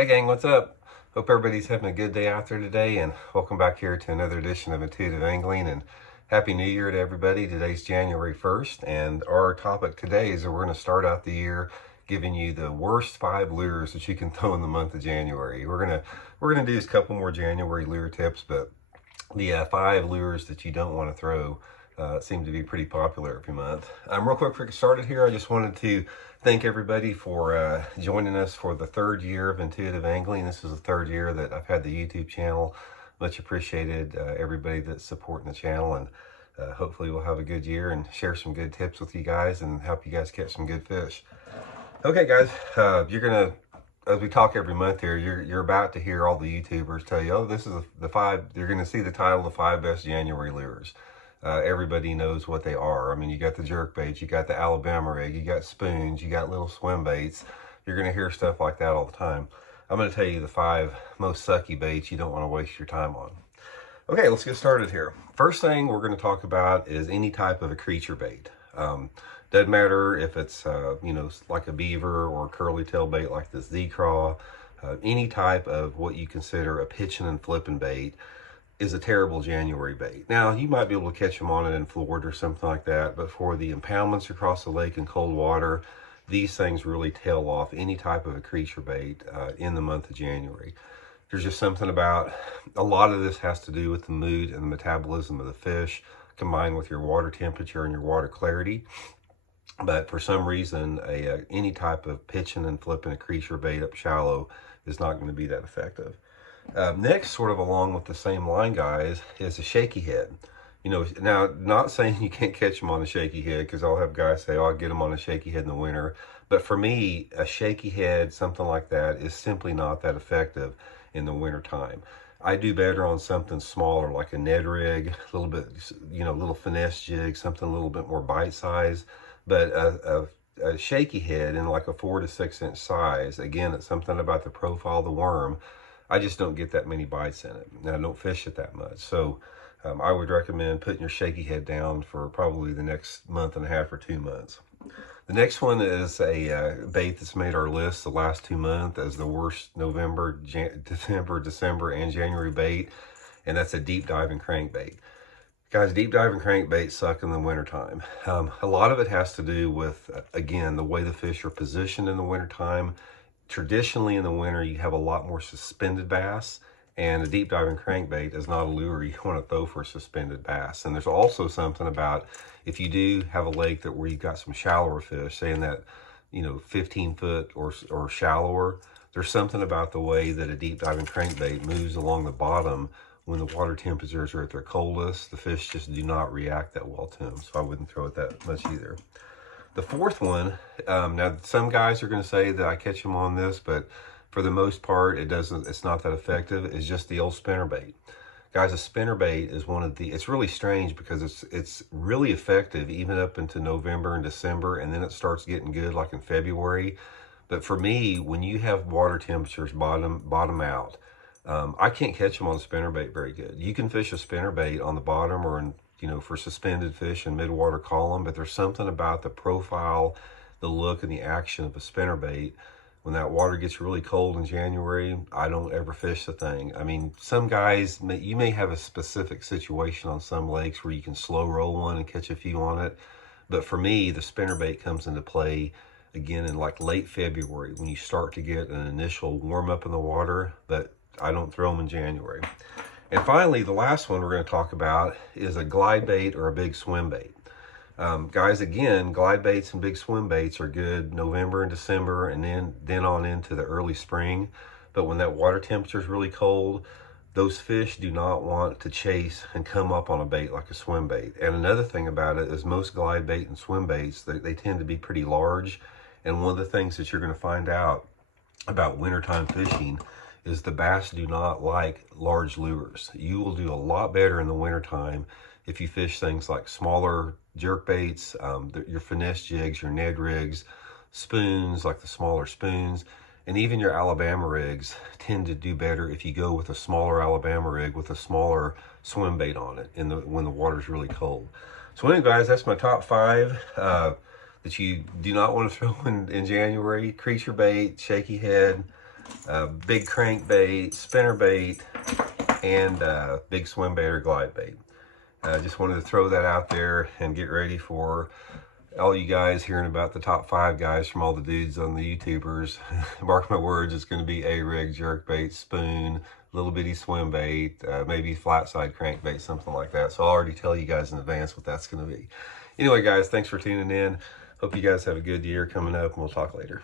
Hey gang, what's up? Hope everybody's having a good day out there today, and welcome back here to another edition of Intuitive Angling, and Happy New Year to everybody. Today's January 1st, and our topic today is that we're going to start out the year giving you the worst 5 lures that you can throw in the month of January. We're gonna do a couple more January lure tips, but the 5 lures that you don't want to throw seem to be pretty popular every month. Real quick before we get started here, I just wanted to thank everybody for joining us for the 3rd year of Intuitive Angling. This is the 3rd year that I've had the YouTube channel. Much appreciated everybody that's supporting the channel, and hopefully we'll have a good year and share some good tips with you guys and help you guys catch some good fish. Okay guys, you're gonna, as we talk every month here, you're about to hear all the YouTubers tell you, oh, this is the 5, you're going to see the title, the 5 best January lures. Everybody knows what they are. I mean, you got the jerkbaits, you got the Alabama rig, you got spoons, you got little swim baits. You're going to hear stuff like that all the time. I'm going to tell you the 5 most sucky baits you don't want to waste your time on. Okay, let's get started here. First thing we're going to talk about is any type of a creature bait. Doesn't matter if it's, like a beaver or a curly tail bait like this Z-Craw. Any type of what you consider a pitching and flipping bait is a terrible January bait. Now, you might be able to catch them on it in Florida or something like that, but for the impoundments across the lake in cold water, these things really tail off any type of a creature bait in the month of January. There's just something about, a lot of this has to do with the mood and the metabolism of the fish, combined with your water temperature and your water clarity. But for some reason, any type of pitching and flipping a creature bait up shallow is not going to be that effective. Next, sort of along with the same line, guys, is a shaky head. Now, not saying you can't catch them on a shaky head, because I'll have guys say, oh, I'll get them on a shaky head in the winter. But for me, a shaky head, something like that, is simply not that effective in the winter time. I do better on something smaller, like a Ned rig, a little bit, little finesse jig, something a little bit more bite size. But a shaky head in like a 4 to 6 inch size, again, it's something about the profile of the worm. I just don't get that many bites in it. Now, I don't fish it that much. So I would recommend putting your shaky head down for probably the next month and a half or 2 months. The next one is a bait that's made our list the last 2 months as the worst November, December, and January bait, and that's a deep diving crankbait. Guys, deep diving crankbaits suck in the wintertime. A lot of it has to do with, again, the way the fish are positioned in the wintertime. Traditionally in the winter, you have a lot more suspended bass, and a deep diving crankbait is not a lure you want to throw for suspended bass. And there's also something about, if you do have a lake where you've got some shallower fish, saying that, 15 foot or shallower, there's something about the way that a deep diving crankbait moves along the bottom. When the water temperatures are at their coldest, the fish just do not react that well to them. So I wouldn't throw it that much either. The fourth one, now some guys are going to say that I catch them on this, but for the most part, it's not that effective. It's just the old spinnerbait. Guys, a spinnerbait is it's really strange because it's really effective even up into November and December, and then it starts getting good like in February. But for me, when you have water temperatures bottom out, I can't catch them on a spinnerbait very good. You can fish a spinnerbait on the bottom or for suspended fish in mid-water column, but there's something about the profile, the look, and the action of a spinnerbait. When that water gets really cold in January, I don't ever fish the thing. I mean, some guys, you may have a specific situation on some lakes where you can slow roll one and catch a few on it. But for me, the spinnerbait comes into play again in like late February when you start to get an initial warm up in the water, but I don't throw them in January. And finally, the last one we're going to talk about is a glide bait or a big swim bait. Guys, again, glide baits and big swim baits are good November and December, and then on into the early spring. But when that water temperature is really cold, those fish do not want to chase and come up on a bait like a swim bait. And another thing about it is most glide bait and swim baits, they tend to be pretty large. And one of the things that you're going to find out about wintertime fishing is the bass do not like large lures. You will do a lot better in the wintertime if you fish things like smaller jerk baits, your finesse jigs, your Ned rigs, spoons, like the smaller spoons, and even your Alabama rigs tend to do better if you go with a smaller Alabama rig with a smaller swim bait on it when the water's really cold. So anyway, guys, that's my top 5 that you do not want to throw in January. Creature bait, shaky head, big crankbait, spinnerbait, and big swim bait or glide bait. Just wanted to throw that out there and get ready for all you guys hearing about the top 5 guys from all the dudes on the YouTubers. Mark my words, it's going to be a rig, jerkbait, spoon, little bitty swim bait, maybe flat side crankbait, something like that. So I'll already tell you guys in advance what that's going to be. Anyway, guys, thanks for tuning in. Hope you guys have a good year coming up, and we'll talk later.